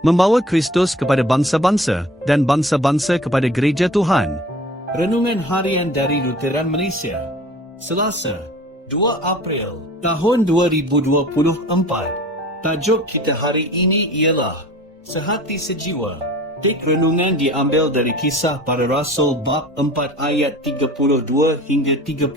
Membawa Kristus kepada bangsa-bangsa dan bangsa-bangsa kepada gereja Tuhan. Renungan harian dari Lutheran Malaysia, Selasa, 2 April, tahun 2024. Tajuk kita hari ini ialah Sehati Sejiwa. Teks renungan diambil dari Kisah Para Rasul bab 4 ayat 32 hingga 35.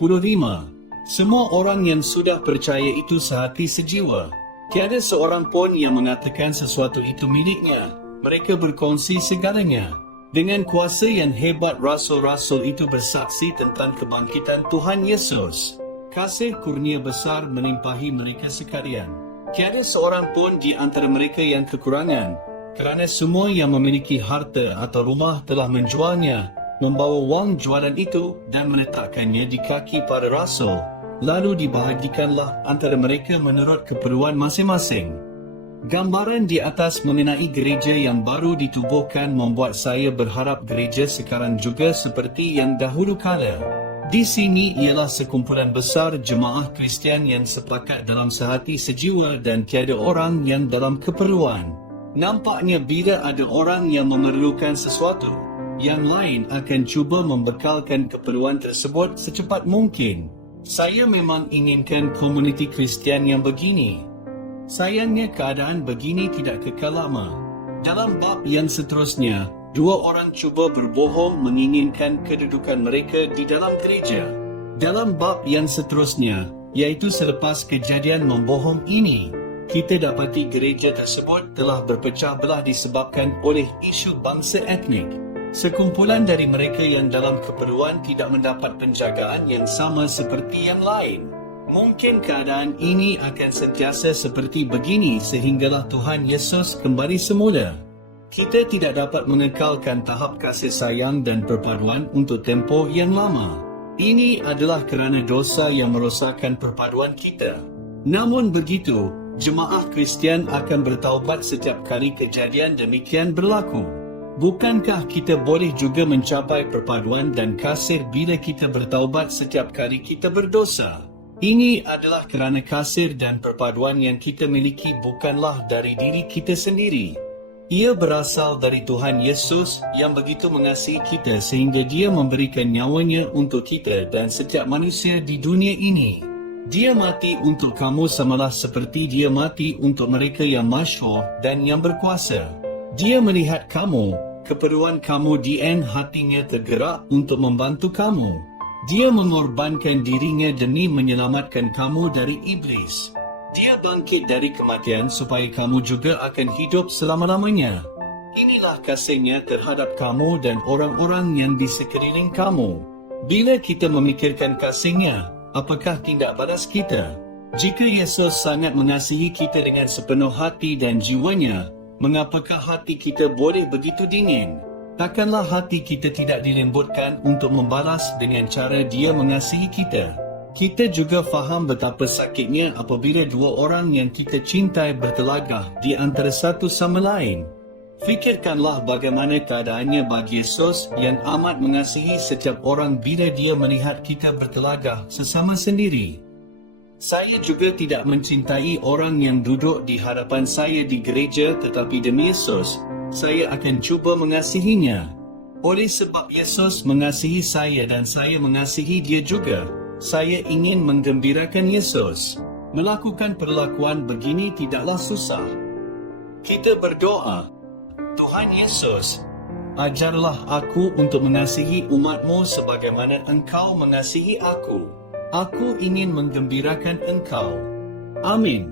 Semua orang yang sudah percaya itu sehati sejiwa. Tiada seorang pun yang mengatakan sesuatu itu miliknya. Mereka berkongsi segalanya. Dengan kuasa yang hebat, rasul-rasul itu bersaksi tentang kebangkitan Tuhan Yesus. Kasih kurnia besar melimpahi mereka sekalian. Tiada seorang pun di antara mereka yang kekurangan, kerana semua yang memiliki harta atau rumah telah menjualnya, membawa wang jualan itu dan meletakkannya di kaki para rasul. Lalu dibahagikanlah antara mereka menurut keperluan masing-masing. Gambaran di atas mengenai gereja yang baru ditubuhkan membuat saya berharap gereja sekarang juga seperti yang dahulu kala. Di sini ialah sekumpulan besar jemaah Kristian yang sepakat dalam sehati sejiwa dan tiada orang yang dalam keperluan. Nampaknya bila ada orang yang memerlukan sesuatu, yang lain akan cuba membekalkan keperluan tersebut secepat mungkin. Saya memang inginkan komuniti Kristian yang begini. Sayangnya keadaan begini tidak kekal lama. Dalam bab yang seterusnya, dua orang cuba berbohong menginginkan kedudukan mereka di dalam gereja. Dalam bab yang seterusnya, iaitu selepas kejadian membohong ini, kita dapati gereja tersebut telah berpecah belah disebabkan oleh isu bangsa etnik. Sekumpulan dari mereka yang dalam keperluan tidak mendapat penjagaan yang sama seperti yang lain. Mungkin keadaan ini akan sentiasa seperti begini sehinggalah Tuhan Yesus kembali semula. Kita tidak dapat mengekalkan tahap kasih sayang dan perpaduan untuk tempoh yang lama. Ini adalah kerana dosa yang merosakkan perpaduan kita. Namun begitu, jemaah Kristian akan bertaubat setiap kali kejadian demikian berlaku. Bukankah kita boleh juga mencapai perpaduan dan kasih bila kita bertaubat setiap kali kita berdosa? Ini adalah kerana kasih dan perpaduan yang kita miliki bukanlah dari diri kita sendiri. Ia berasal dari Tuhan Yesus yang begitu mengasihi kita sehingga Dia memberikan nyawanya untuk kita dan setiap manusia di dunia ini. Dia mati untuk kamu samalah seperti Dia mati untuk mereka yang masyhur dan yang berkuasa. Dia melihat kamu, keperluan kamu dan hatinya tergerak untuk membantu kamu. Dia mengorbankan dirinya demi menyelamatkan kamu dari iblis. Dia bangkit dari kematian supaya kamu juga akan hidup selama-lamanya. Inilah kasihnya terhadap kamu dan orang-orang yang di sekeliling kamu. Bila kita memikirkan kasihnya, apakah tindak balas kita? Jika Yesus sangat mengasihi kita dengan sepenuh hati dan jiwanya, mengapakah hati kita boleh begitu dingin? Takkanlah hati kita tidak dilembutkan untuk membalas dengan cara Dia mengasihi kita? Kita juga faham betapa sakitnya apabila dua orang yang kita cintai bertelagah di antara satu sama lain. Fikirkanlah bagaimana keadaannya bagi Yesus yang amat mengasihi setiap orang bila Dia melihat kita bertelagah sesama sendiri. Saya juga tidak mencintai orang yang duduk di hadapan saya di gereja, tetapi demi Yesus, saya akan cuba mengasihinya. Oleh sebab Yesus mengasihi saya dan saya mengasihi Dia juga, saya ingin menggembirakan Yesus. Melakukan perlakuan begini tidaklah susah. Kita berdoa, Tuhan Yesus, ajarlah aku untuk mengasihi umat-Mu sebagaimana Engkau mengasihi aku. Aku ingin menggembirakan Engkau. Amin.